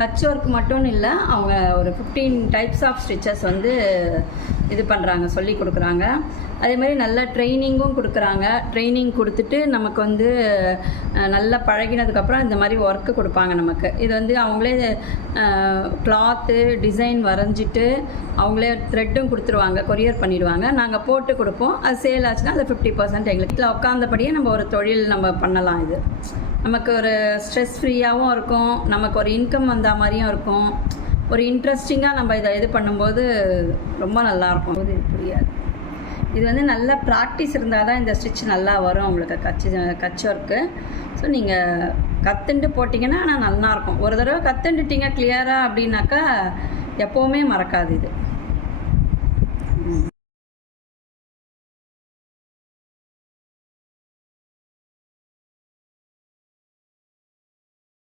Kutch work மட்டும் இல்லை, அவங்க ஒரு 15 டைப்ஸ் ஆஃப் ஸ்டிச்சஸ் வந்து இது பண்ணுறாங்க, சொல்லி கொடுக்குறாங்க. அதே மாதிரி நல்ல ட்ரைனிங்கும் கொடுக்குறாங்க. ட்ரைனிங் கொடுத்துட்டு நமக்கு வந்து நல்லா பழகினதுக்கப்புறம் இந்த மாதிரி ஒர்க்கு கொடுப்பாங்க நமக்கு. இது வந்து அவங்களே கிளாத்து டிசைன் வரைஞ்சிட்டு அவங்களே த்ரெட்டும் கொடுத்துருவாங்க, கொரியர் பண்ணிடுவாங்க. நாங்கள் போட்டு கொடுப்போம். அது சேல் ஆச்சுன்னா அந்த 50% எங்களுக்கு இதில் உட்காந்தபடியே நம்ம ஒரு தொழில் நம்ம பண்ணலாம். இது நமக்கு ஒரு ஸ்ட்ரெஸ் ஃப்ரீயாகவும் இருக்கும், நமக்கு ஒரு இன்கம் வந்த மாதிரியும் இருக்கும். ஒரு இன்ட்ரெஸ்டிங்காக நம்ம இதை இது பண்ணும்போது ரொம்ப நல்லாயிருக்கும். இது புரியாது. இது வந்து நல்ல ப்ராக்டிஸ் இருந்தால் தான் இந்த ஸ்டிச் நல்லா வரும் உங்களுக்கு, கட்ச் ஒர்க்கு. ஸோ நீங்கள் கற்றுண்டு போட்டிங்கன்னா ஆனால் நல்லாயிருக்கும். ஒரு தடவை கற்றுண்டுட்டிங்க கிளியராக அப்படின்னாக்கா எப்போவுமே மறக்காது இது.